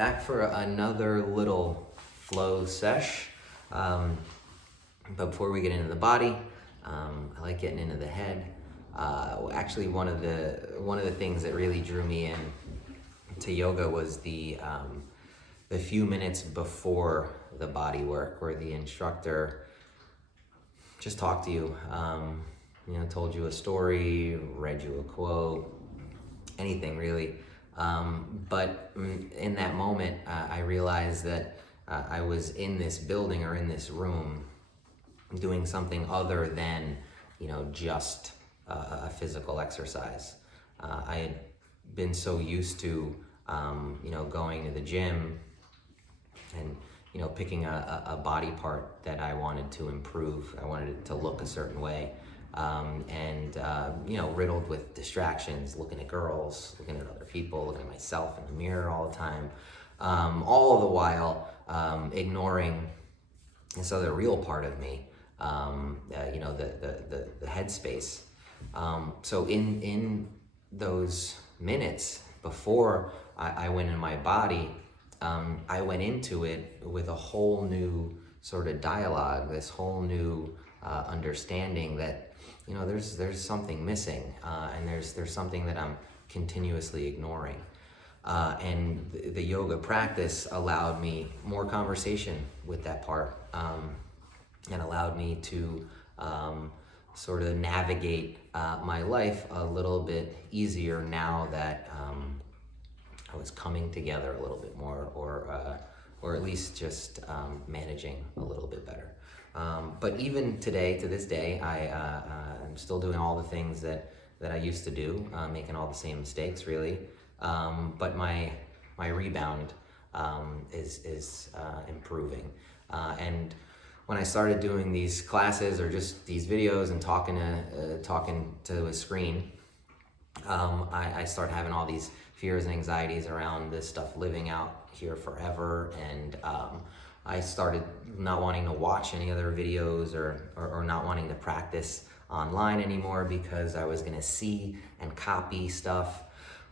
Back for another little flow sesh. But before we get into the body, I like getting into the head. Actually, one of the things that really drew me in to yoga was the few minutes before the body work, where the instructor just talked to you, told you a story, read you a quote, anything really. But in that moment, I realized that I was in this building or in this room doing something other than, just a physical exercise. I had been so used to, going to the gym and, picking a body part that I wanted to improve. I wanted it to look a certain way. Riddled with distractions, looking at girls, looking at other people, looking at myself in the mirror all the time, all the while ignoring this other real part of me, the headspace. So in those minutes before I went in my body, I went into it with a whole new sort of dialogue, this whole new understanding that there's something missing, and there's something that I'm continuously ignoring. And the yoga practice allowed me more conversation with that part, and allowed me to sort of navigate my life a little bit easier now that I was coming together a little bit more, or at least just managing a little bit better. But even today, to this day, I'm still doing all the things that I used to do, making all the same mistakes, really. But my rebound is improving. And when I started doing these classes or just these videos and talking to a screen, I started having all these fears and anxieties around this stuff living out here forever, and I started not wanting to watch any other videos or not wanting to practice online anymore because I was gonna see and copy stuff,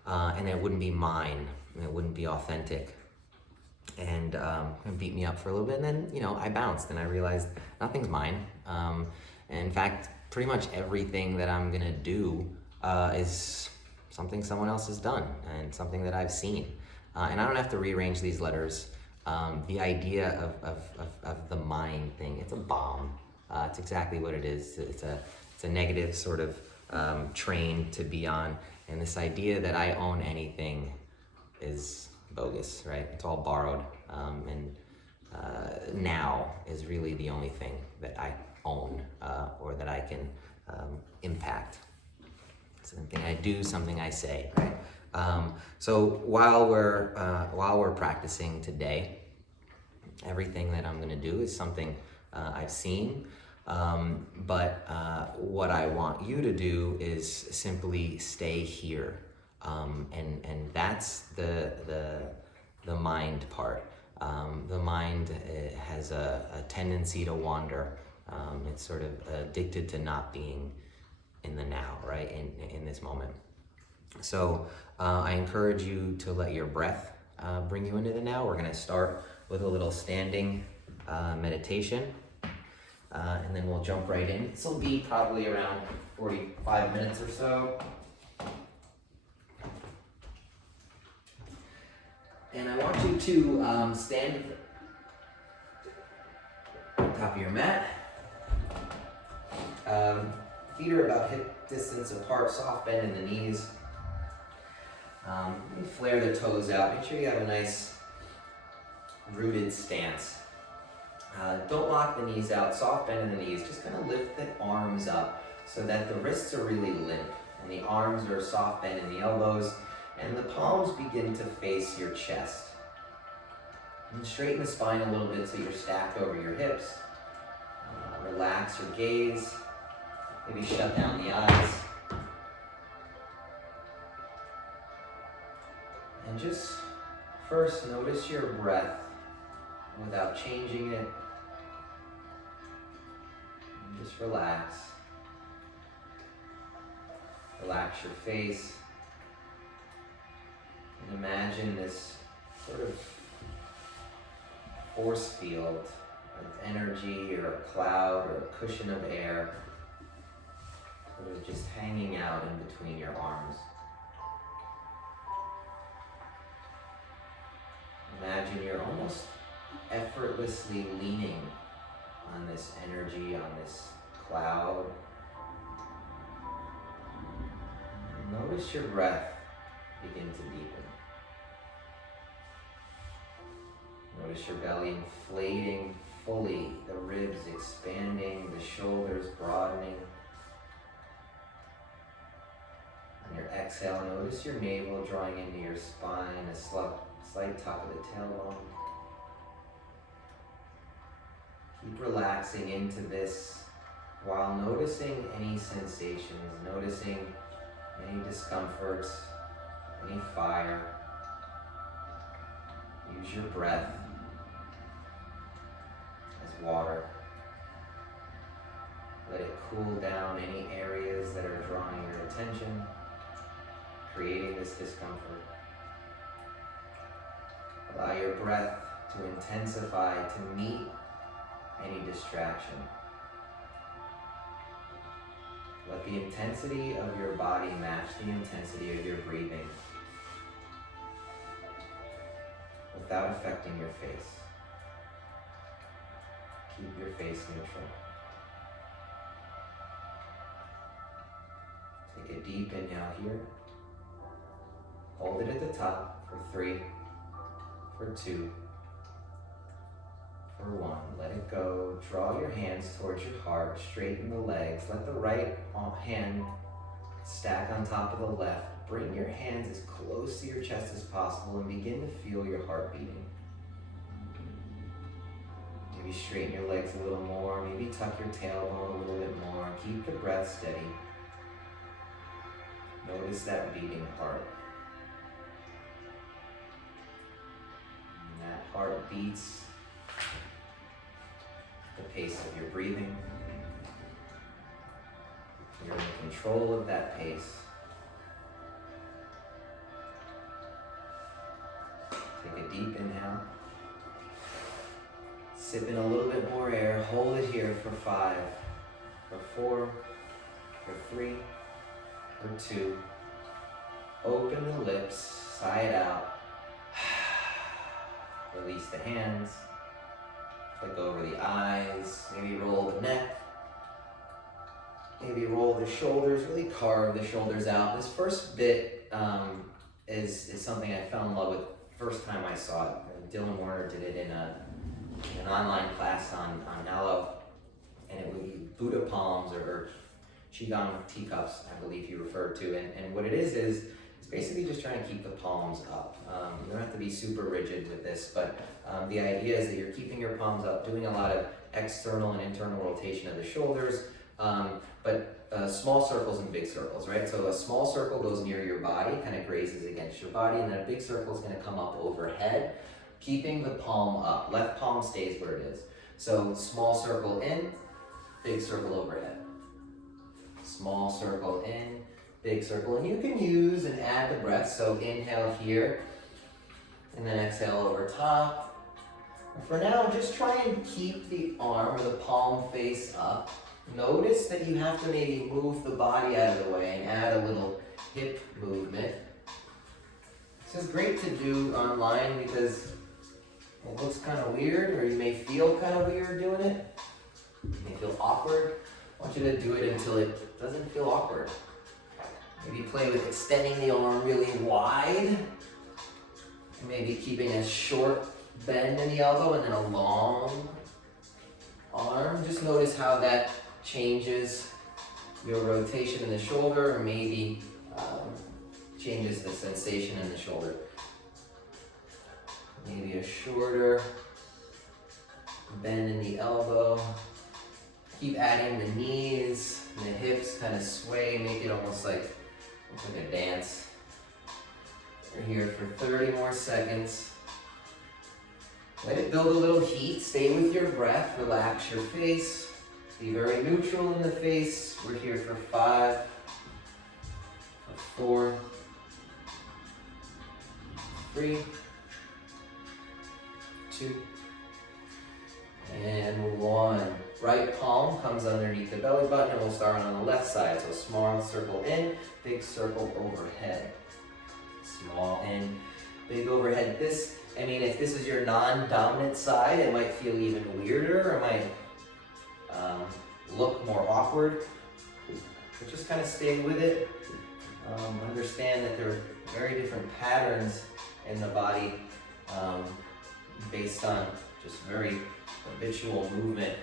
and it wouldn't be mine, and it wouldn't be authentic. And it beat me up for a little bit, and then I bounced and I realized nothing's mine. And in fact, pretty much everything that I'm gonna do is something someone else has done and something that I've seen. And I don't have to rearrange these letters. The idea of the mind thing, it's a bomb. It's exactly what it is. It's a negative sort of train to be on. And this idea that I own anything is bogus, right? It's all borrowed. And now is really the only thing that I own, or that I can impact. Something I do, something I say, right? So while we're practicing today, everything that I'm going to do is something I've seen, but what I want you to do is simply stay here, and that's the mind part. The mind has a tendency to wander. It's sort of addicted to not being in the now, right? In this moment. So I encourage you to let your breath bring you into the now. We're gonna start with a little standing meditation, and then we'll jump right in. This will be probably around 45 minutes or so. And I want you to stand on top of your mat. Feet are about hip distance apart, soft bend in the knees. Flare the toes out. Make sure you have a nice rooted stance. Don't lock the knees out, soft bend in the knees. Just kind of lift the arms up so that the wrists are really limp and the arms are soft bend in the elbows, and the palms begin to face your chest. And straighten the spine a little bit so you're stacked over your hips. Relax your gaze. Maybe shut down the eyes. And just first notice your breath without changing it. And just relax. Relax your face. And imagine this sort of force field of energy or a cloud or a cushion of air, sort of just hanging out in between your arms. Imagine you're almost effortlessly leaning on this energy, on this cloud. Notice your breath begin to deepen. Notice your belly inflating fully, the ribs expanding, the shoulders broadening. On your exhale, notice your navel drawing into your spine, a slight tuck of the tailbone. Keep relaxing into this while noticing any sensations, noticing any discomforts, any fire. Use your breath as water. Let it cool down any areas that are drawing your attention, creating this discomfort. Allow your breath to intensify to meet any distraction. Let the intensity of your body match the intensity of your breathing without affecting your face. Keep your face neutral. Take a deep inhale here. Hold it at the top for 3, for 2, for 1. Let it go. Draw your hands towards your heart. Straighten the legs. Let the right hand stack on top of the left. Bring your hands as close to your chest as possible and begin to feel your heart beating. Maybe straighten your legs a little more. Maybe tuck your tailbone a little bit more. Keep the breath steady. Notice that beating heart. And that heart beats the pace of your breathing. You're in control of that pace. Take a deep inhale. Sip in a little bit more air. Hold it here for 5, for 4, for 3, for 2. Open the lips, sigh it out. Release the hands. Look over the eyes, maybe roll the neck, maybe roll the shoulders, really carve the shoulders out. This first bit is something I fell in love with the first time I saw it. Dylan Warner did it in an online class on Allo, and it would be Buddha palms or Qigong teacups, I believe he referred to. And what it is it's basically just trying to keep the palms up. You don't have to be super rigid with this, but the idea is that you're keeping your palms up, doing a lot of external and internal rotation of the shoulders, but small circles and big circles, right? So a small circle goes near your body, kind of grazes against your body, and then a big circle is going to come up overhead, keeping the palm up. Left palm stays where it is. So small circle in, big circle overhead. Small circle in, big circle, and you can use and add the breath. So inhale here, and then exhale over top. And for now, just try and keep the arm or the palm face up. Notice that you have to maybe move the body out of the way and add a little hip movement. This is great to do online because it looks kind of weird, or you may feel kind of weird doing it. You may feel awkward. I want you to do it until it doesn't feel awkward. Maybe play with extending the arm really wide. Maybe keeping a short bend in the elbow and then a long arm. Just notice how that changes your rotation in the shoulder, or maybe changes the sensation in the shoulder. Maybe a shorter bend in the elbow. Keep adding the knees and the hips, kind of sway, make it almost like a dance. We're here for 30 more seconds. Let it build a little heat. Stay with your breath. Relax your face. Be very neutral in the face. We're here for 5, for 4, 3, 2, And 1. Right palm comes underneath the belly button, and we'll start on the left side. So small circle in, big circle overhead. Small in, big overhead. If this is your non-dominant side, it might feel even weirder, or it might look more awkward. But just kind of stay with it. Understand that there are very different patterns in the body based on just very habitual movement.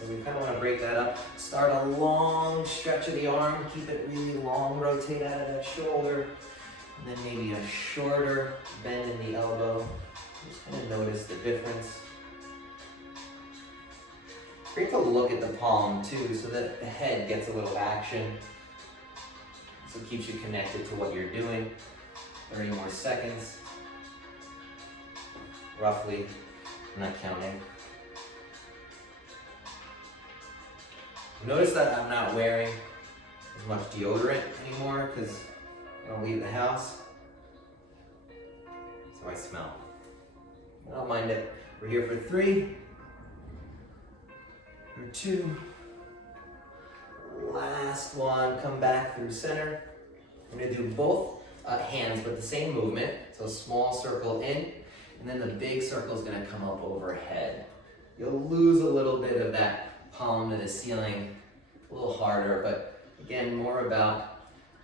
So we kind of want to break that up. Start a long stretch of the arm, keep it really long, rotate out of that shoulder, and then maybe a shorter bend in the elbow. Just kind of notice the difference. Great to look at the palm too, so that the head gets a little action. So it keeps you connected to what you're doing. 30 more seconds. Roughly, I'm not counting. Notice that I'm not wearing as much deodorant anymore because I don't leave the house. So I smell. I don't mind it. We're here for 3. For 2. Last one, come back through center. I'm gonna do both hands with the same movement. So small circle in, and then the big circle is gonna come up overhead. You'll lose a little bit of that palm to the ceiling, a little harder, but again, more about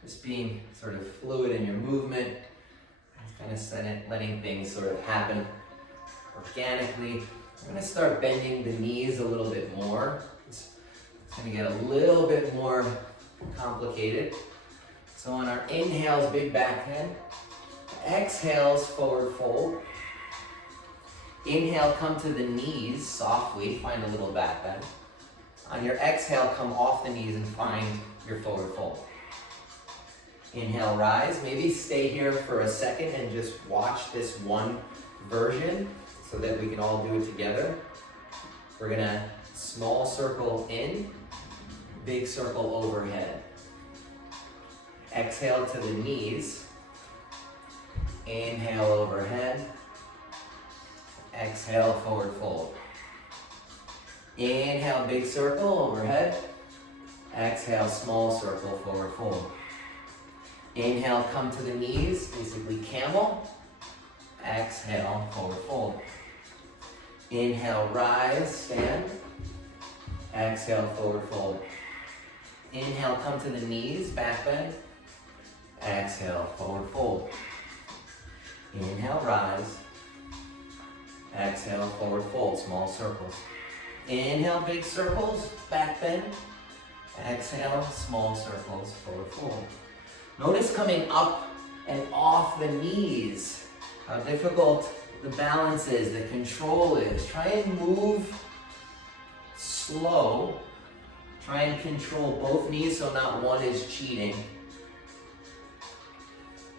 just being sort of fluid in your movement, kind of letting things sort of happen organically. I'm gonna start bending the knees a little bit more. It's gonna get a little bit more complicated. So on our inhales, big back bend. Exhales, forward fold. Inhale, come to the knees softly, find a little back bend. On your exhale, come off the knees and find your forward fold. Inhale, rise. Maybe stay here for a second and just watch this one version so that we can all do it together. We're gonna small circle in, big circle overhead. Exhale to the knees. Inhale overhead. Exhale, forward fold. Inhale, big circle overhead. Exhale, small circle, forward fold. Inhale, come to the knees, basically camel. Exhale, forward fold. Inhale, rise, stand. Exhale, forward fold. Inhale, come to the knees, back bend. Exhale, forward fold. Inhale, rise. Exhale, forward fold, small circles. Inhale, big circles, back bend. Exhale, small circles, forward fold. Notice coming up and off the knees, how difficult the balance is, the control is. Try and move slow. Try and control both knees so not one is cheating.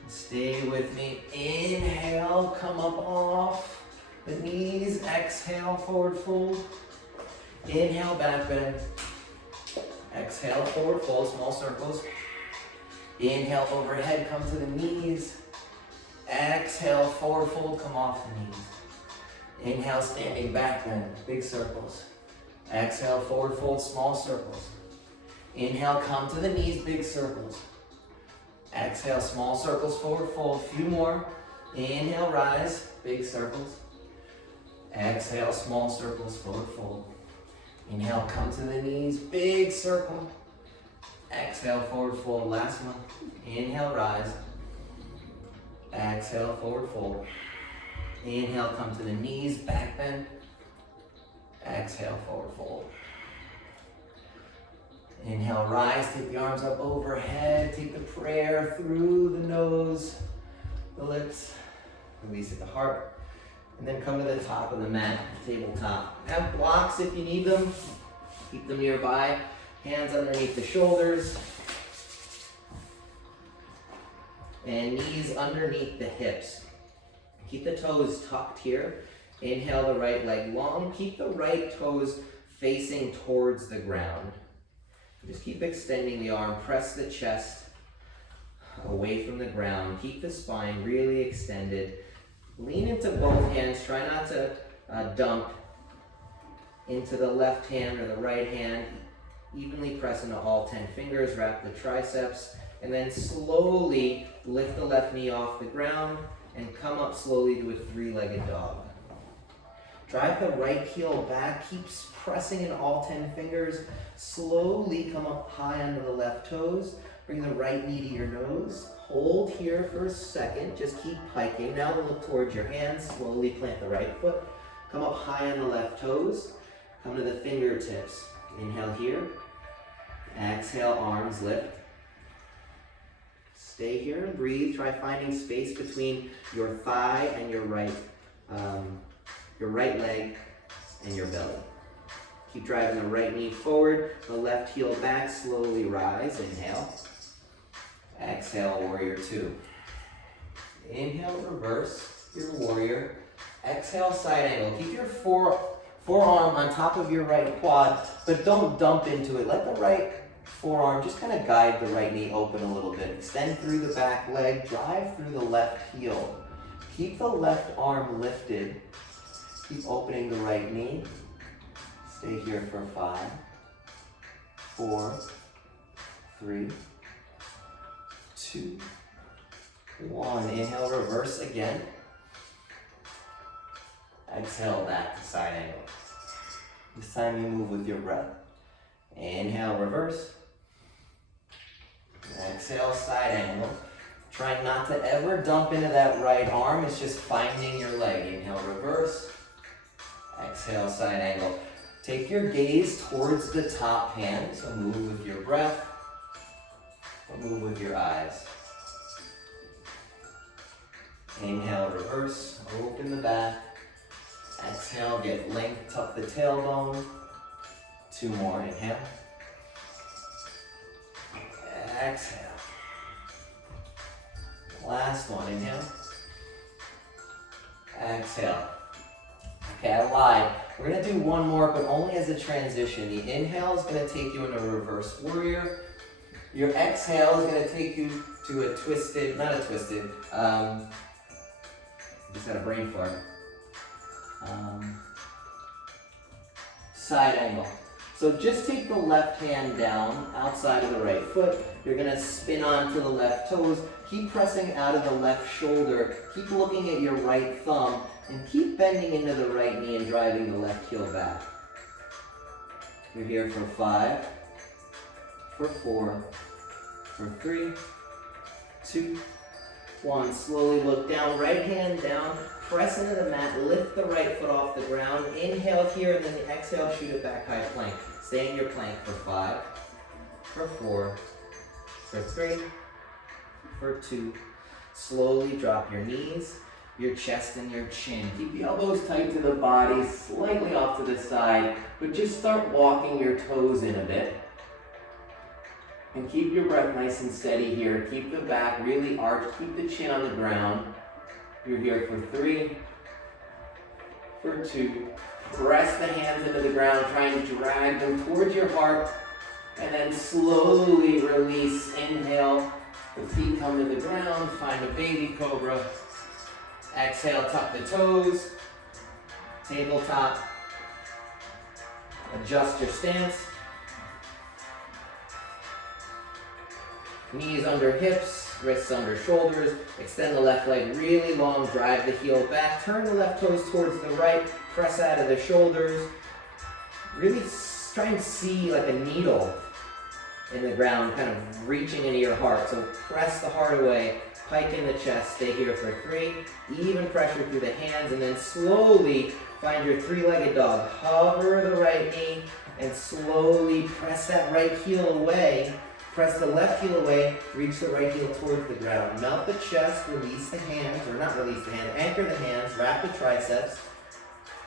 Stay with me. Inhale, come up off the knees. Exhale, forward fold. Inhale, back bend. Exhale, forward fold, small circles. Inhale, overhead, come to the knees. Exhale, forward fold, come off the knees. Inhale, standing back bend, big circles. Exhale, forward fold, small circles. Inhale, come to the knees, big circles. Exhale, small circles, forward fold, few more. Inhale, rise, big circles. Exhale, small circles, forward fold. Inhale, come to the knees, big circle. Exhale, forward fold, last one. Inhale, rise. Exhale, forward fold. Inhale, come to the knees, back bend. Exhale, forward fold. Inhale, rise, take the arms up overhead, take the prayer through the nose, the lips, release at the heart, and then come to the top of the mat, tabletop. Have blocks if you need them, keep them nearby, hands underneath the shoulders, and knees underneath the hips. Keep the toes tucked here. Inhale the right leg long, keep the right toes facing towards the ground. Just keep extending the arm, press the chest away from the ground. Keep the spine really extended. Lean into both hands. Try not to dump into the left hand or the right hand. Evenly press into all 10 fingers, wrap the triceps, and then slowly lift the left knee off the ground and come up slowly to a three-legged dog. Drive the right heel back, keep pressing in all 10 fingers. Slowly come up high onto the left toes. Bring the right knee to your nose. Hold here for a second, just keep hiking. Now look towards your hands, slowly plant the right foot. Come up high on the left toes. Come to the fingertips. Inhale here. Exhale, arms lift. Stay here and breathe. Try finding space between your thigh and your right leg and your belly. Keep driving the right knee forward, the left heel back, slowly rise. Inhale. Exhale, warrior two. Inhale, reverse your warrior. Exhale, side angle. Keep your forearm on top of your right quad, but don't dump into it. Let the right forearm just kind of guide the right knee open a little bit. Extend through the back leg, drive through the left heel. Keep the left arm lifted. Keep opening the right knee. Stay here for 5, 4, 3, 2, 1. Inhale, reverse again. Exhale, back to side angle. This time you move with your breath. Inhale, reverse. Exhale, side angle. Try not to ever dump into that right arm. It's just finding your leg. Inhale, reverse. Exhale, side angle. Take your gaze towards the top hand. So move with your breath, or move with your eyes. Inhale, reverse. Open the back. Exhale, get length, tuck the tailbone. 2 more, inhale. Exhale. Last one, inhale. Exhale. Okay, I lied. We're gonna do one more, but only as a transition. The inhale is gonna take you into a reverse warrior. Your exhale is gonna take you to a twisted, not a twisted, just had a brain fart. Side angle. So just take the left hand down outside of the right foot. You're gonna spin onto the left toes. Keep pressing out of the left shoulder. Keep looking at your right thumb and keep bending into the right knee and driving the left heel back. You're here for 5, for 4, for 3, 2, 1. Slowly look down, right hand down. Press into the mat, lift the right foot off the ground. Inhale here, and then exhale, shoot it back high plank. Stay in your plank for 5, for 4, for 3, for 2. Slowly drop your knees, your chest, and your chin. Keep the elbows tight to the body, slightly off to the side, but just start walking your toes in a bit. And keep your breath nice and steady here. Keep the back really arched, keep the chin on the ground. You're here for 3, for 2. Press the hands into the ground, try and drag them towards your heart, and then slowly release. Inhale, the feet come to the ground, find a baby cobra. Exhale, tuck the toes, tabletop. Adjust your stance. Knees under hips, wrists under shoulders. Extend the left leg really long, drive the heel back. Turn the left toes towards the right, press out of the shoulders. Really try and see like a needle in the ground, kind of reaching into your heart. So press the heart away, pike in the chest, stay here for 3. Even pressure through the hands, and then slowly find your 3-legged dog. Hover the right knee and slowly press that right heel away. Press the left heel away, reach the right heel towards the ground. Melt the chest, release the hands, or not release the hands, anchor the hands, wrap the triceps.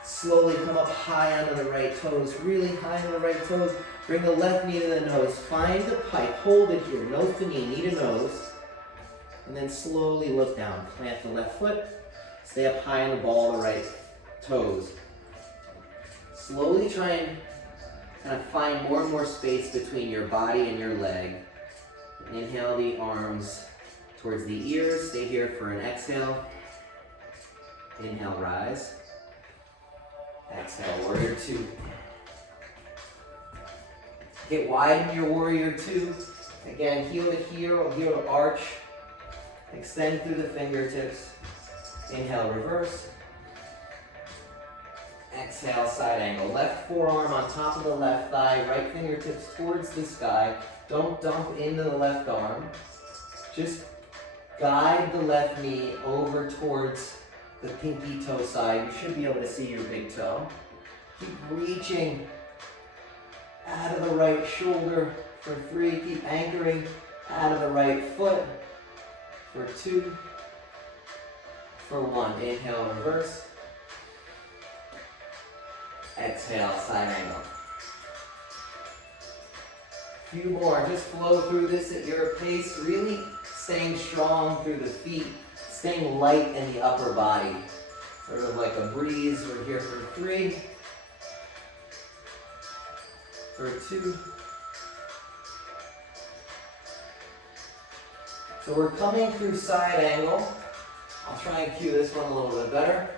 Slowly come up high onto the right toes, really high on the right toes. Bring the left knee to the nose. Find the pike, hold it here, nose to knee to nose. And then slowly look down. Plant the left foot, stay up high on the ball of the right toes. Slowly try and kind of find more and more space between your body and your leg. Inhale the arms towards the ears. Stay here for an exhale. Inhale, rise. Exhale, warrior two. Get wide in your warrior two. Again, heel to heel to arch. Extend through the fingertips. Inhale, reverse. Exhale, side angle. Left forearm on top of the left thigh, right fingertips towards the sky. Don't dump into the left arm. Just guide the left knee over towards the pinky toe side. You should be able to see your big toe. Keep reaching out of the right shoulder for 3. Keep anchoring out of the right foot for 2. For 1. Inhale, reverse. Exhale, side angle. Few more. Just flow through this at your pace. Really staying strong through the feet. Staying light in the upper body. Sort of like a breeze. We're here for 3. For 2. So we're coming through side angle. I'll try and cue this one a little bit better.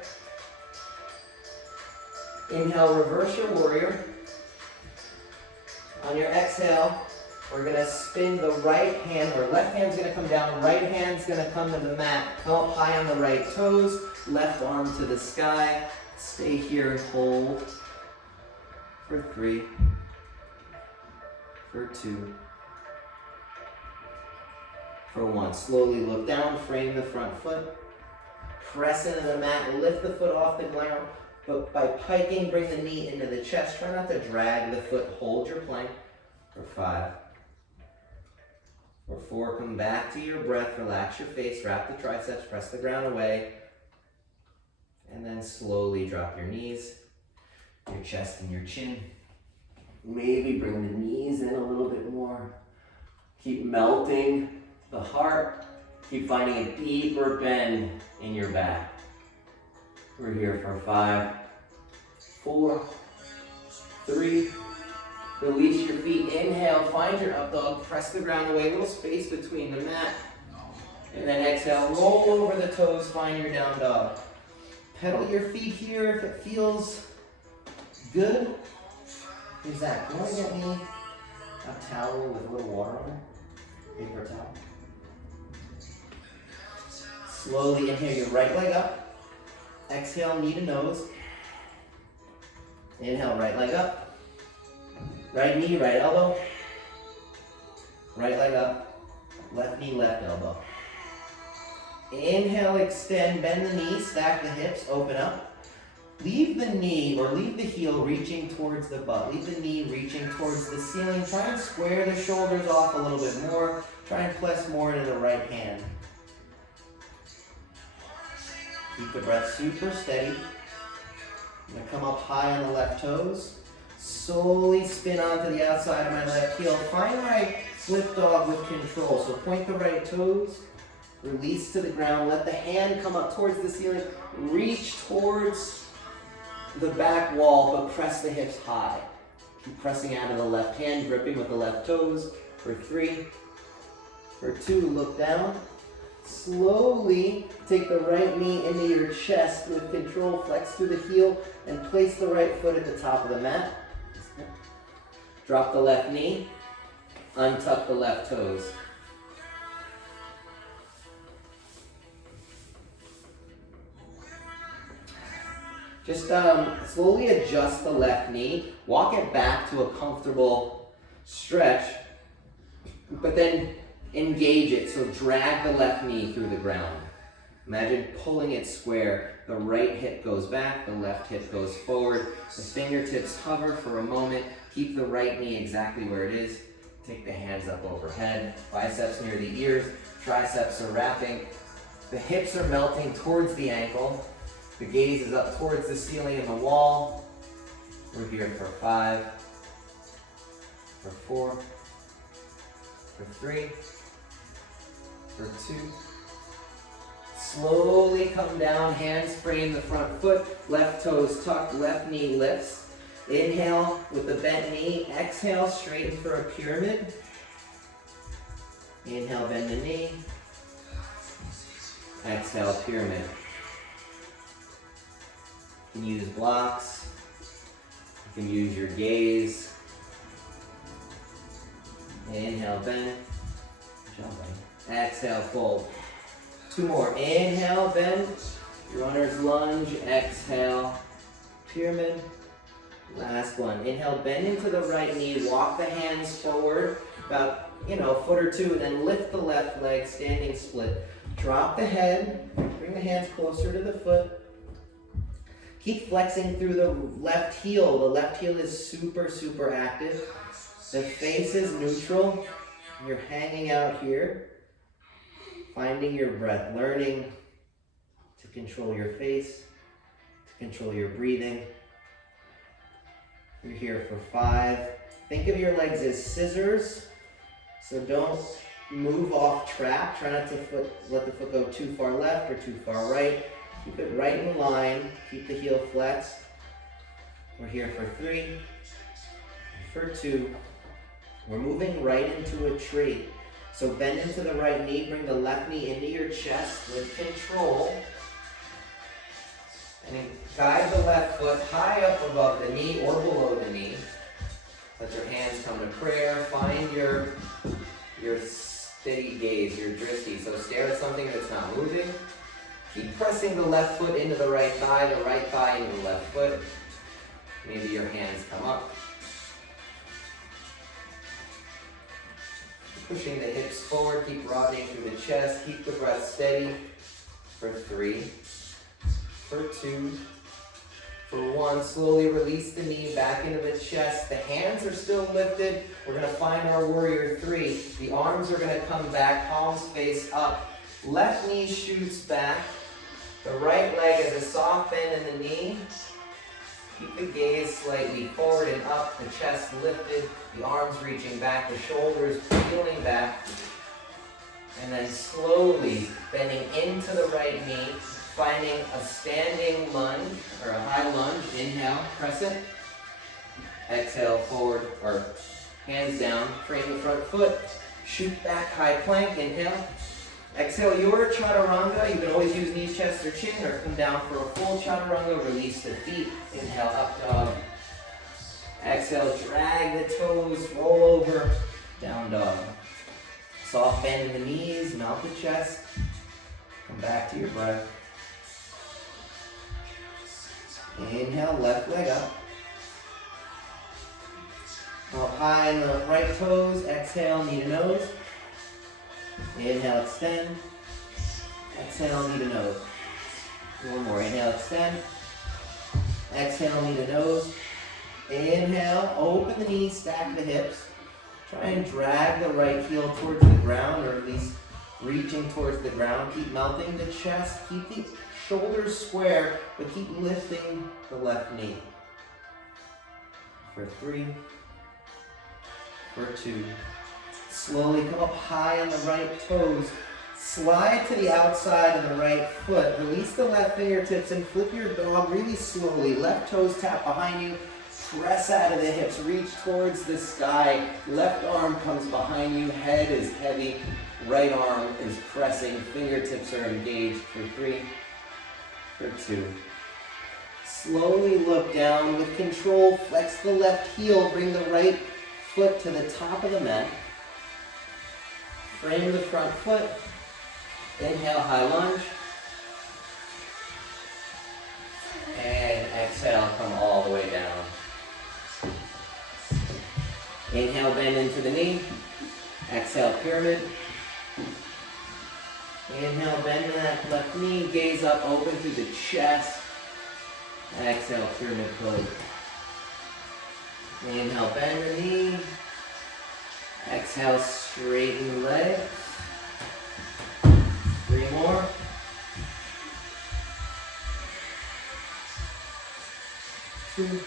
Inhale, reverse your warrior. On your exhale, we're going to spin the right hand, or left hand's going to come down, right hand's going to come to the mat. Come up high on the right toes, left arm to the sky. Stay here and hold for 3, for 2, for 1. Slowly look down, frame the front foot. Press into the mat, lift the foot off the ground. But by piking, bring the knee into the chest. Try not to drag the foot. Hold your plank for 5. For 4, come back to your breath. Relax your face. Wrap the triceps. Press the ground away. And then slowly drop your knees, your chest and your chin. Maybe bring the knees in a little bit more. Keep melting the heart. Keep finding a deeper bend in your back. We're here for 5, 4, 3. Release your feet. Inhale, find your up dog. Press the ground away. A little space between the mat. And then exhale, roll over the toes. Find your down dog. Pedal your feet here if it feels good. Hey Zach, you want to get me a towel with a little water on it? Paper towel. Slowly inhale your right leg up. Exhale, knee to nose. Inhale, right leg up. Right knee, right elbow. Right leg up. Left knee, left elbow. Inhale, extend, bend the knee, stack the hips, open up. Leave the knee or leave the heel reaching towards the butt. Leave the knee reaching towards the ceiling. Try and square the shoulders off a little bit more. Try and press more into the right hand. Keep the breath super steady. I'm going to come up high on the left toes. Slowly spin onto the outside of my left heel. Find my flip dog with control. So point the right toes. Release to the ground. Let the hand come up towards the ceiling. Reach towards the back wall, but press the hips high. Keep pressing out of the left hand, gripping with the left toes. For 3. For 2, look down. Slowly take the right knee into your chest with control. Flex through the heel and place the right foot at the top of the mat. Drop the left knee. Untuck the left toes. Just slowly adjust the left knee. Walk it back to a comfortable stretch, but then engage it, so drag the left knee through the ground. Imagine pulling it square. The right hip goes back, the left hip goes forward. The fingertips hover for a moment. Keep the right knee exactly where it is. Take the hands up overhead. Biceps near the ears. Triceps are wrapping. The hips are melting towards the ankle. The gaze is up towards the ceiling and the wall. We're here for 5, for 4, for 3, for 2. Slowly come down, hands frame the front foot, left toes tucked, left knee lifts. Inhale with the bent knee, exhale, straighten for a pyramid. Inhale, bend the knee. Exhale, pyramid. You can use blocks. You can use your gaze. Inhale, bend. Exhale, fold. 2 more. Inhale, bend. Runner's lunge. Exhale, pyramid. Last one. Inhale, bend into the right knee. Walk the hands forward about, a foot or 2, and then lift the left leg, standing split. Drop the head. Bring the hands closer to the foot. Keep flexing through the left heel. The left heel is super, super active. The face is neutral. You're hanging out here. Finding your breath. Learning to control your face. To control your breathing. You're here for 5. Think of your legs as scissors. So don't move off track. Try not to let the foot go too far left or too far right. Keep it right in line. Keep the heel flexed. We're here for 3, for 2. We're moving right into a tree. So bend into the right knee. Bring the left knee into your chest with control. And then guide the left foot high up above the knee or below the knee. Let your hands come to prayer. Find your steady gaze, your drishti. So stare at something that's not moving. Keep pressing the left foot into the right thigh into the left foot. Maybe your hands come up. Pushing the hips forward, keep broadening through the chest. Keep the breath steady for 3, for 2, for 1. Slowly release the knee back into the chest. The hands are still lifted. We're going to find our warrior 3. The arms are going to come back, palms face up. Left knee shoots back. The right leg has a soft bend in the knee. Keep the gaze slightly forward and up, the chest lifted, the arms reaching back, the shoulders peeling back. And then slowly bending into the right knee, finding a standing lunge, or a high lunge. Inhale, crescent. Exhale, forward, or hands down, frame the front foot. Shoot back, high plank, inhale. Exhale, your chaturanga. You can always use knees, chest, or chin, or come down for a full chaturanga. Release the feet. Inhale, up dog. Exhale, drag the toes, roll over, down dog. Soft bend in the knees, melt the chest. Come back to your breath. Inhale, left leg up. Go high in the right toes. Exhale, knee to nose. Inhale, extend. Exhale, knee to nose. 1 more. Inhale, extend. Exhale, knee to nose. Inhale, open the knees, stack the hips. Try and drag the right heel towards the ground, or at least reaching towards the ground. Keep melting the chest. Keep the shoulders square, but keep lifting the left knee. For 3, for 2. Slowly come up high on the right toes. Slide to the outside of the right foot. Release the left fingertips and flip your dog really slowly. Left toes tap behind you. Press out of the hips. Reach towards the sky. Left arm comes behind you. Head is heavy. Right arm is pressing. Fingertips are engaged. For 3, for 2. Slowly look down with control. Flex the left heel. Bring the right foot to the top of the mat. Frame the front foot. Inhale, high lunge. And exhale, come all the way down. Inhale, bend into the knee. Exhale, pyramid. Inhale, bend in that left knee. Gaze up, open through the chest. Exhale, pyramid pose. Inhale, bend the knee. Exhale, straighten the leg. 3 more. Two.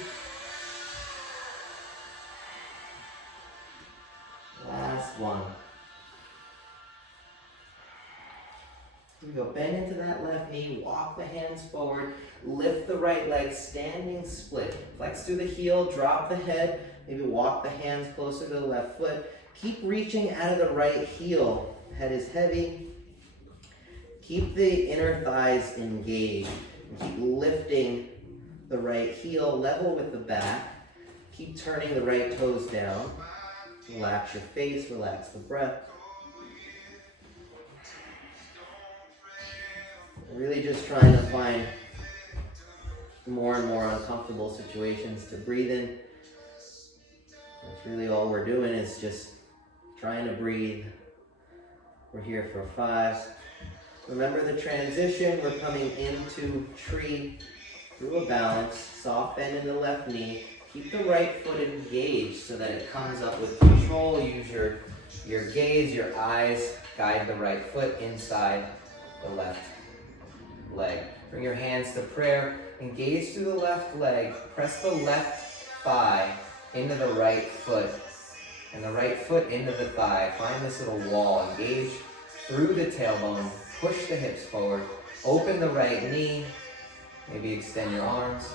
Last one. Here we go. Bend into that left knee. Walk the hands forward. Lift the right leg. Standing split. Flex through the heel. Drop the head. Maybe walk the hands closer to the left foot. Keep reaching out of the right heel. Head is heavy. Keep the inner thighs engaged. And keep lifting the right heel level with the back. Keep turning the right toes down. Relax your face, relax the breath. Really just trying to find more and more uncomfortable situations to breathe in. That's really all we're doing, is just trying to breathe. We're here for 5. Remember the transition. We're coming into tree through a balance. Soft bend in the left knee. Keep the right foot engaged so that it comes up with control. Use your gaze, your eyes. Guide the right foot inside the left leg. Bring your hands to prayer. Engage through the left leg. Press the left thigh into the right foot. And the right foot into the thigh. Find this little wall. Engage through the tailbone. Push the hips forward. Open the right knee. Maybe extend your arms.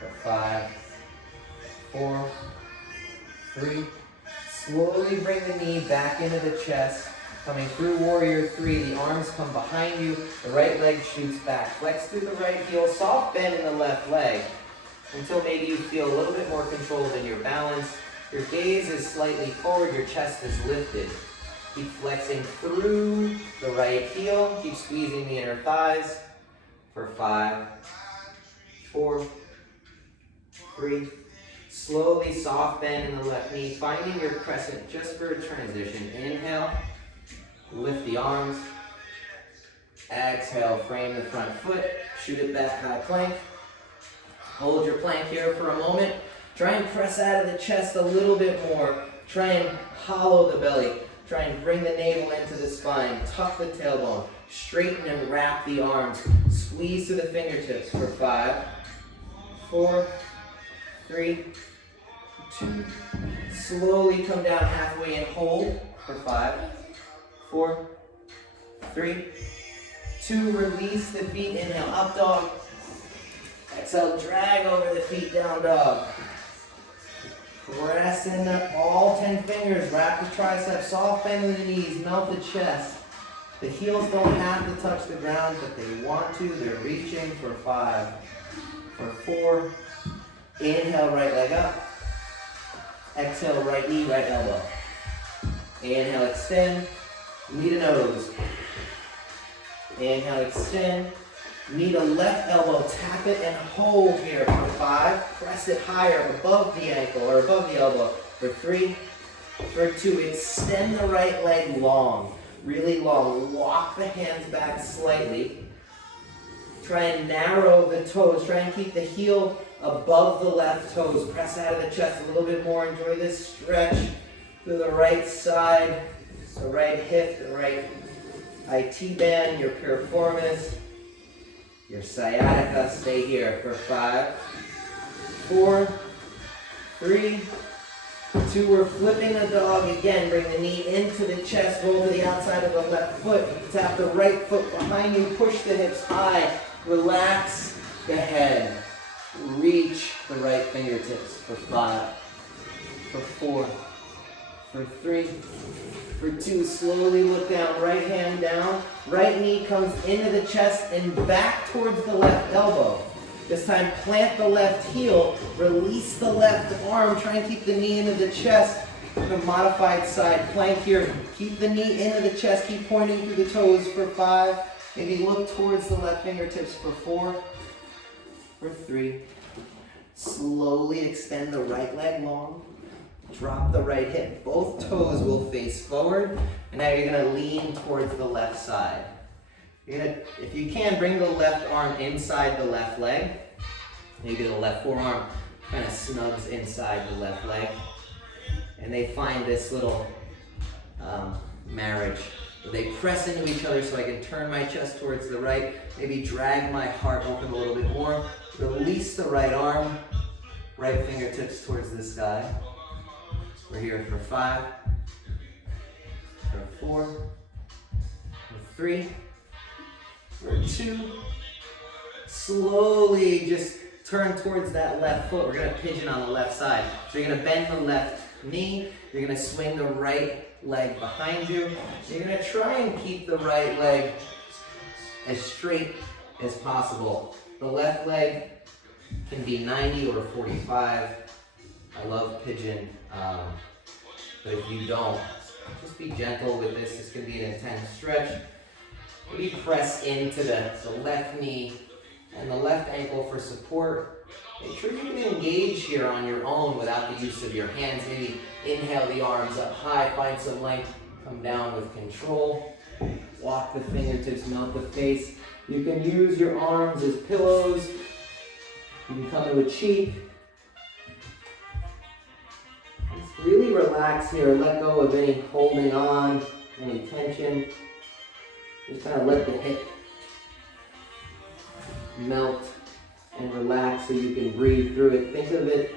For 5, 4, 3. Slowly bring the knee back into the chest. Coming through warrior 3, the arms come behind you, the right leg shoots back. Flex through the right heel, soft bend in the left leg until maybe you feel a little bit more controlled in your balance. Your gaze is slightly forward, your chest is lifted. Keep flexing through the right heel, keep squeezing the inner thighs for 5, 4, 3. Slowly soft bend in the left knee, finding your crescent just for a transition. Inhale. Lift the arms. Exhale, frame the front foot. Shoot it back, high plank. Hold your plank here for a moment. Try and press out of the chest a little bit more. Try and hollow the belly. Try and bring the navel into the spine. Tuck the tailbone. Straighten and wrap the arms. Squeeze to the fingertips for 5, 4, 3, 2. Slowly come down halfway and hold for 5, 4, 3, 2. Release the feet. Inhale, up dog. Exhale, drag over the feet, down dog. Press in all 10 fingers. Wrap the triceps, soft bend in the knees, melt the chest. The heels don't have to touch the ground, but they want to. They're reaching for 5, for 4. Inhale, right leg up. Exhale, right knee, right elbow. Inhale, extend. Knee to nose. Inhale, extend. Knee to left elbow. Tap it and hold here for 5. Press it higher above the ankle or above the elbow for 3. For 2, extend the right leg long. Really long. Walk the hands back slightly. Try and narrow the toes. Try and keep the heel above the left toes. Press out of the chest a little bit more. Enjoy this stretch through the right side, the right hip, the right IT band, your piriformis, your sciatica. Stay here for 5, 4, 3, 2. We're flipping the dog again. Bring the knee into the chest. Roll to the outside of the left foot. Tap the right foot behind you. Push the hips high. Relax the head. Reach the right fingertips for 5, for 4, for 3, for 2. Slowly look down. Right hand down. Right knee comes into the chest and back towards the left elbow. This time, plant the left heel. Release the left arm. Try and keep the knee into the chest. The modified side plank here. Keep the knee into the chest. Keep pointing through the toes for 5. Maybe look towards the left fingertips for 4, for 3. Slowly extend the right leg long. Drop the right hip. Both toes will face forward. And now you're going to lean towards the left side. You're gonna, if you can, bring the left arm inside the left leg. Maybe the left forearm kind of snugs inside the left leg. And they find this little marriage. They press into each other so I can turn my chest towards the right. Maybe drag my heart open a little bit more. Release the right arm. Right fingertips towards the sky. We're here for 5, for 4, for 3, for 2. Slowly just turn towards that left foot. We're going to pigeon on the left side. So you're going to bend the left knee. You're going to swing the right leg behind you. You're going to try and keep the right leg as straight as possible. The left leg Can be 90 or 45. I love pigeon, but if you don't, just be gentle with this. This can be an intense stretch. Maybe press into the left knee and the left ankle for support. Make sure you can engage here on your own without the use of your hands. Maybe inhale the arms up high, find some length, come down with control. Walk the fingertips, melt the face. You can use your arms as pillows. You can come to a cheek. Just really relax here. Let go of any holding on, any tension. Just kind of let the hip melt and relax so you can breathe through it. Think of it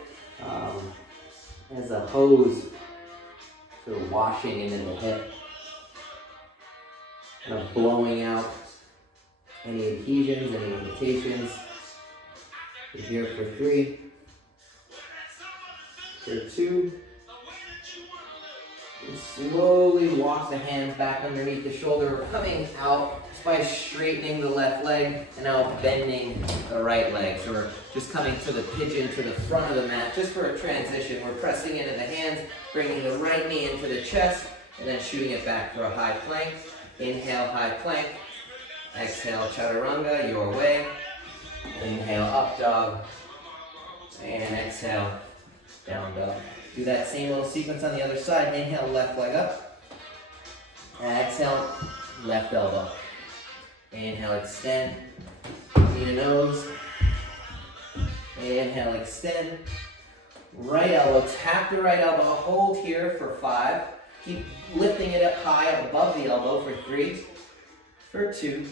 as a hose sort of washing into the hip, kind of blowing out any adhesions, any limitations. We're here for 3, for 2. And slowly walk the hands back underneath the shoulder. We're coming out just by straightening the left leg and now bending the right leg. So we're just coming to the pigeon to the front of the mat just for a transition. We're pressing into the hands, bringing the right knee into the chest, and then shooting it back for a high plank. Inhale, high plank. Exhale, chaturanga, your way. Inhale, up dog. And exhale, down dog. Do that same little sequence on the other side. Inhale, left leg up. Exhale, left elbow. Inhale, extend. Knee to nose. Inhale, extend. Right elbow, tap the right elbow. Hold here for 5. Keep lifting it up high above the elbow for 3, for 2,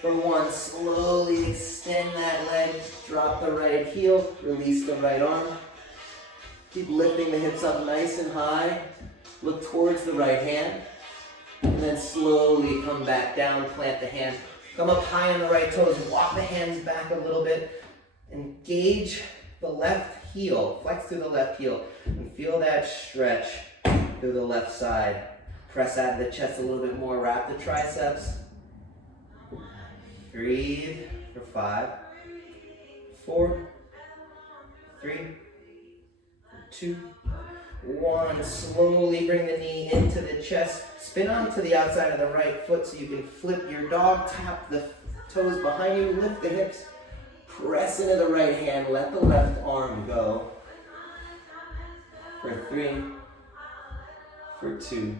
for 1. Slowly extend that leg. Drop the right heel. Release the right arm. Keep lifting the hips up nice and high. Look towards the right hand. And then slowly come back down, plant the hand. Come up high on the right toes. Walk the hands back a little bit. Engage the left heel. Flex through the left heel. And feel that stretch through the left side. Press out of the chest a little bit more. Wrap the triceps. Breathe for 5, 4, 3, 2, 1. Slowly bring the knee into the chest. Spin onto the outside of the right foot so you can flip your dog. Tap the toes behind you. Lift the hips. Press into the right hand. Let the left arm go. For 3, for 2.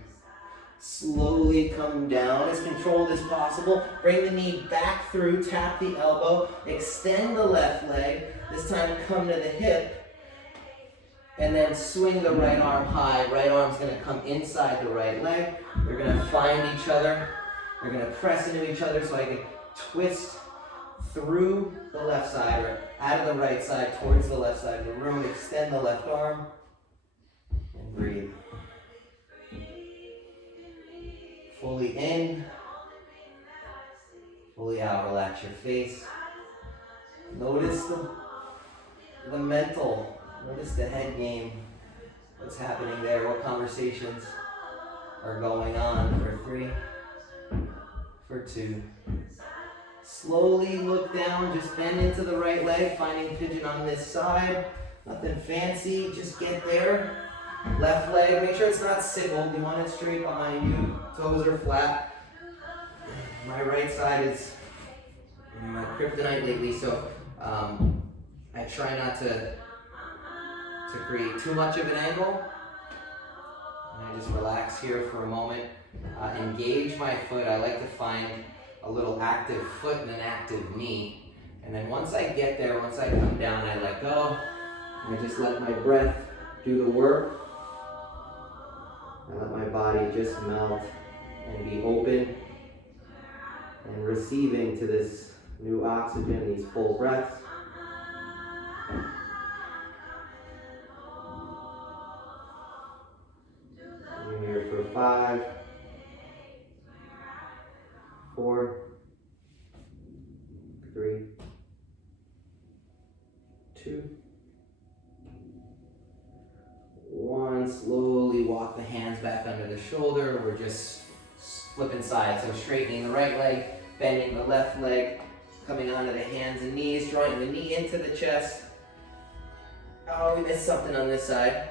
Slowly come down as controlled as possible. Bring the knee back through. Tap the elbow. Extend the left leg. This time come to the hip. And then swing the right arm high. Right arm's going to come inside the right leg. We're going to find each other. We're going to press into each other so I can twist through the left side or out of the right side towards the left side of the room. Extend the left arm and breathe. Fully in, fully out. Relax your face. Notice the mental. Notice the head game. What's happening there? What conversations are going on? For 3, for 2. Slowly look down. Just bend into the right leg. Finding pigeon on this side. Nothing fancy. Just get there. Left leg, make sure it's not sickled. You want it straight behind you. Toes are flat. My right side is my kryptonite lately, so I try not to create too much of an angle. And I just relax here for a moment. Engage my foot. I like to find a little active foot and an active knee. And then once I get there, once I come down, I let go. I just let my breath do the work. I let my body just melt and be open and receiving to this new oxygen, these full breaths. I'm here for 5, 4, 3, 2, 1. Slowly walk the hands back under the shoulder. We're just flipping sides. So straightening the right leg, bending the left leg, Coming onto the hands and knees, drawing the knee into the chest. Oh, we missed something on this side.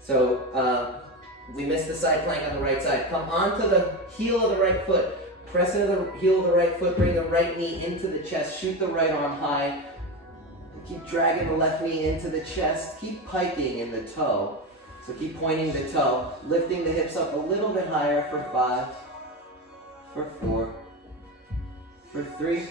So we missed the side plank on the right side. Come onto the heel of the right foot. Press into the heel of the right foot, bring the right knee into the chest, shoot the right arm high. Keep dragging the left knee into the chest. Keep piking in the toe. So keep pointing the toe, lifting the hips up a little bit higher for 5, for 4, for 3,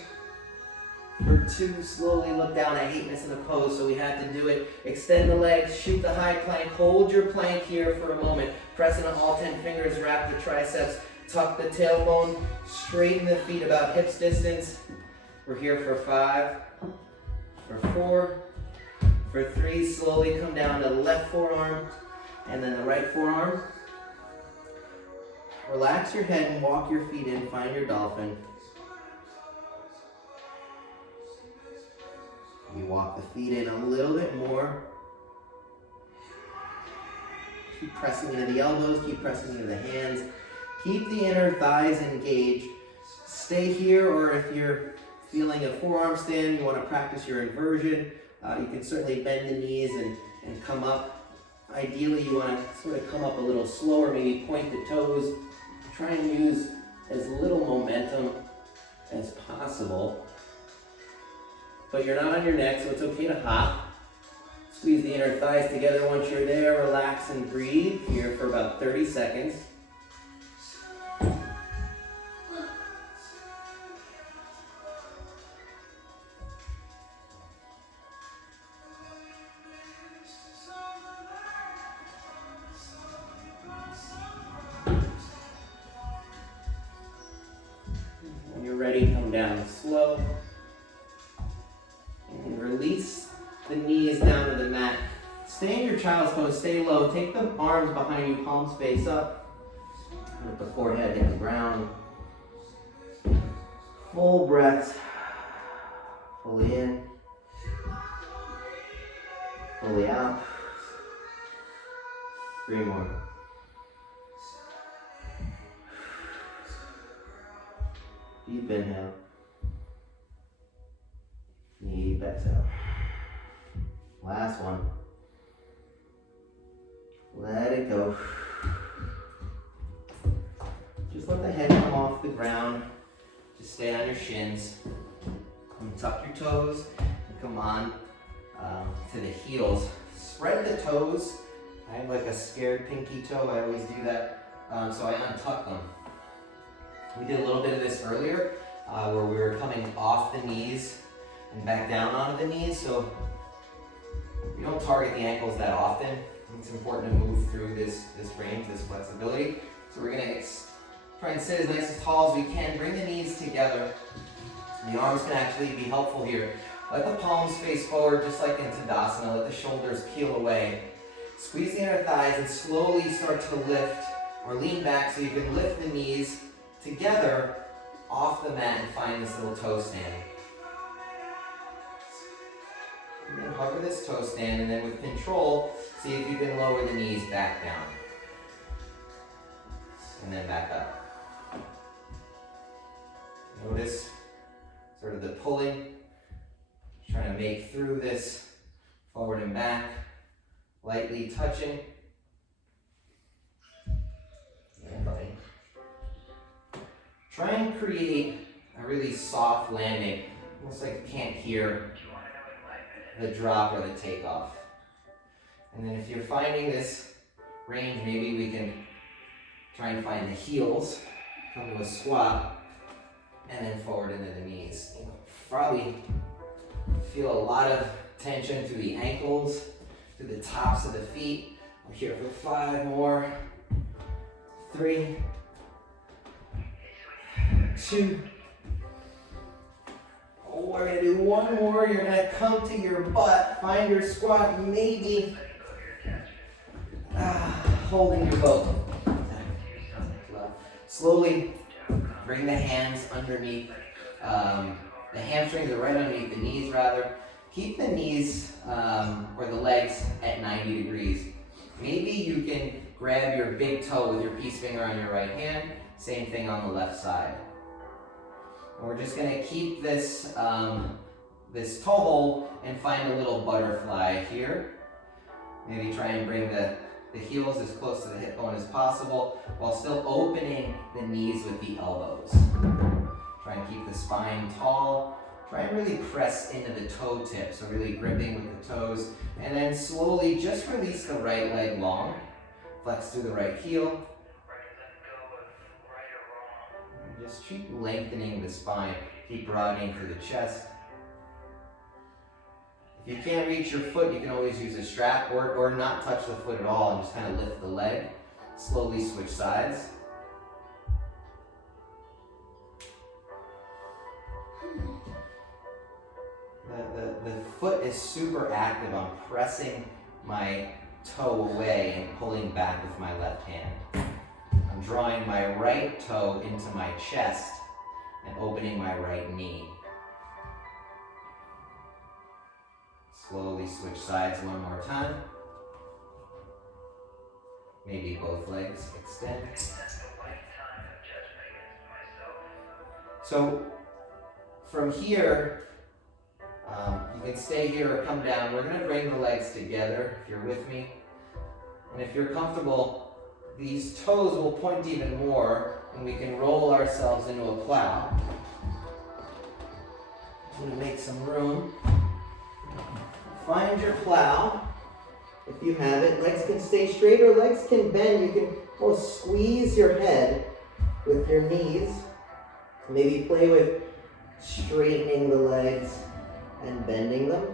for 2. Slowly look down. I hate missing the pose, so we had to do it. Extend the legs, shoot the high plank, hold your plank here for a moment. Press into all 10 fingers, wrap the triceps, tuck the tailbone, straighten the feet about hips distance. We're here for 5, for 4, for 3. Slowly come down to the left forearm and then the right forearm. Relax your head and walk your feet in, find your dolphin. You walk the feet in a little bit more. Keep pressing into the elbows, keep pressing into the hands. Keep the inner thighs engaged. Stay here, or if you're feeling a forearm stand, you want to practice your inversion, you can certainly bend the knees and come up. Ideally, you want to sort of come up a little slower, maybe point the toes. Try and use as little momentum as possible. But you're not on your neck, so it's okay to hop. Squeeze the inner thighs together once you're there. Relax and breathe here for about 30 seconds. When you're ready, come down slow. And release the knees down to the mat. Stay in your child's pose, stay low. Take the arms behind you, palms face up. With the forehead hit the ground. Full breath. Fully in. Fully out. 3 more. Deep inhale. Deep exhale. Last one. Let it go. Just let the head come off the ground. Just stay on your shins. Tuck your toes and come on to the heels. Spread the toes. I have like a scared pinky toe. I always do that. So I untuck them. We did a little bit of this earlier where we were coming off the knees and back down onto the knees. So we don't target the ankles that often. It's important to move through this range, this flexibility. So we're gonna try and sit as nice as tall as we can. Bring the knees together. The arms can actually be helpful here. Let the palms face forward just like in Tadasana. Let the shoulders peel away. Squeeze the inner thighs and slowly start to lift or lean back so you can lift the knees together off the mat and find this little toe stand. And then hover this toe stand, and then with control, see if you can lower the knees back down. And then back up. Notice sort of the pulling, trying to make through this forward and back, lightly touching. Yeah, buddy. Try and create a really soft landing, almost like you can't hear the drop or the takeoff. And then if you're finding this range, maybe we can try and find the heels, come to a squat, and then forward into the knees. Probably feel a lot of tension through the ankles, through the tops of the feet. We're here for 5 more. 3, 2. We're gonna do 1 more. You're gonna come to your butt, find your squat, maybe holding your boat. Slowly bring the hands underneath. The hamstrings are right underneath the knees rather. Keep the knees or the legs at 90 degrees. Maybe you can grab your big toe with your peace finger on your right hand. Same thing on the left side. And we're just gonna keep this, this toe hold and find a little butterfly here. Maybe try and bring the heels as close to the hip bone as possible while still opening the knees with the elbows. Try and keep the spine tall. Try and really press into the toe tip, so really gripping with the toes. And then slowly just release the right leg long. Flex through the right heel. Just keep lengthening the spine. Keep broadening through the chest. If you can't reach your foot, you can always use a strap or not touch the foot at all and just kind of lift the leg. Slowly switch sides. The foot is super active. I'm pressing my toe away and pulling back with my left hand. I'm drawing my right toe into my chest and opening my right knee. Slowly switch sides one more time. Maybe both legs extend. So from here, you can stay here or come down. We're going to bring the legs together if you're with me. And if you're comfortable, these toes will point even more and we can roll ourselves into a plow. I'm going to make some room. Find your plow if you have it. Legs can stay straight or legs can bend. You can almost squeeze your head with your knees. Maybe play with straightening the legs and bending them.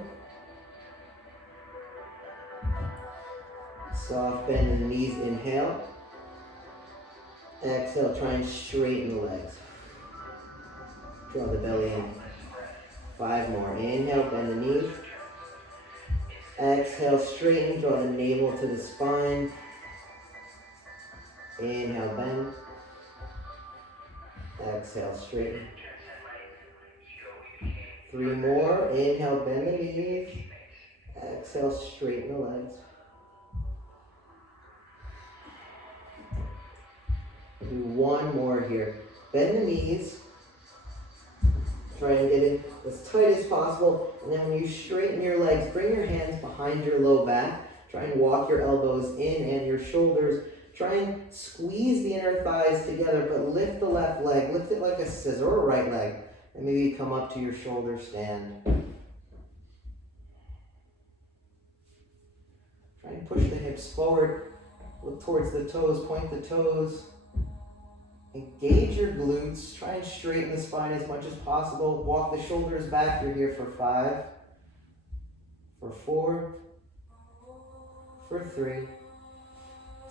Soft bend in the knees, inhale. Exhale, try and straighten the legs. Draw the belly in. 5 more. Inhale, bend the knees. Exhale, straighten, draw the navel to the spine. Inhale, bend. Exhale, straighten. 3 more. Inhale, bend the knees. Exhale, straighten the legs. Do 1 more here. Bend the knees. Try and get it as tight as possible. And then when you straighten your legs, bring your hands behind your low back. Try and walk your elbows in and your shoulders. Try and squeeze the inner thighs together, but lift the left leg. Lift it like a scissor or right leg. And maybe come up to your shoulder stand. Try and push the hips forward. Look towards the toes. Point the toes. Engage your glutes. Try and straighten the spine as much as possible. Walk the shoulders back. You're here for 5, for 4, for 3.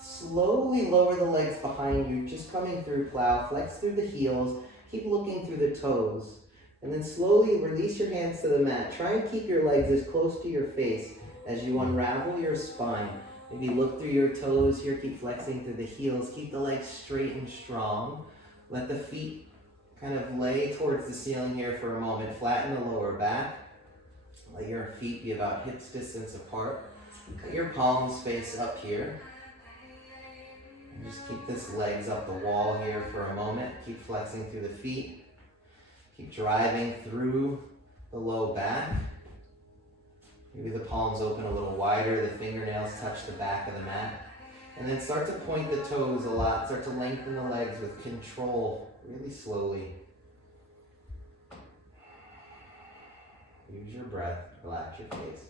Slowly lower the legs behind you, just coming through plow. Flex through the heels. Keep looking through the toes. And then slowly release your hands to the mat. Try and keep your legs as close to your face as you unravel your spine. Maybe look through your toes here. Keep flexing through the heels. Keep the legs straight and strong. Let the feet kind of lay towards the ceiling here for a moment. Flatten the lower back. Let your feet be about hips distance apart. Let your palms face up here. And just keep this legs up the wall here for a moment. Keep flexing through the feet. Keep driving through the low back. Maybe the palms open a little wider, the fingernails touch the back of the mat. And then start to point the toes a lot. Start to lengthen the legs with control, really slowly. Use your breath, relax your face.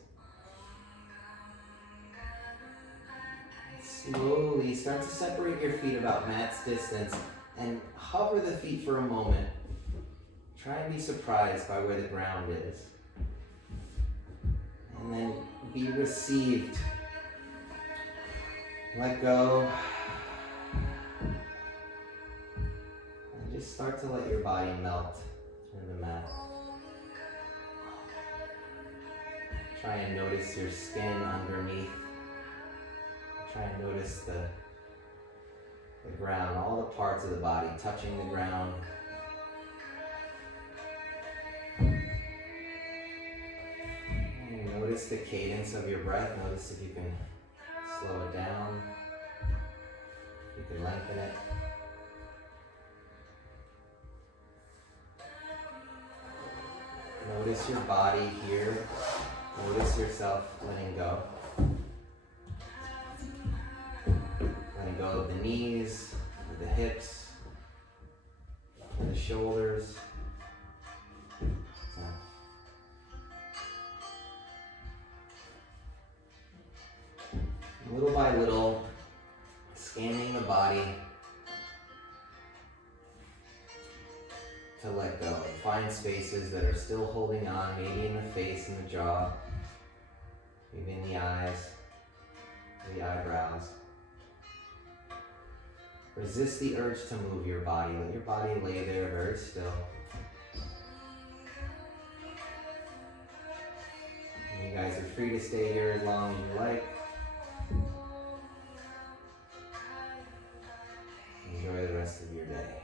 Slowly start to separate your feet about mat's distance and hover the feet for a moment. Try and be surprised by where the ground is. And then be received. Let go. And just start to let your body melt in the mat. Try and notice your skin underneath. Try and notice the ground, all the parts of the body touching the ground. And notice the cadence of your breath. Notice if you can slow it down. You can lengthen it. Notice your body here. Notice yourself letting go. Letting go of the knees, of the hips, of the shoulders. Little by little, scanning the body to let go. Find spaces that are still holding on, maybe in the face and the jaw, maybe in the eyes, the eyebrows. Resist the urge to move your body. Let your body lay there very still. And you guys are free to stay here as long as you like. Enjoy the rest of your day.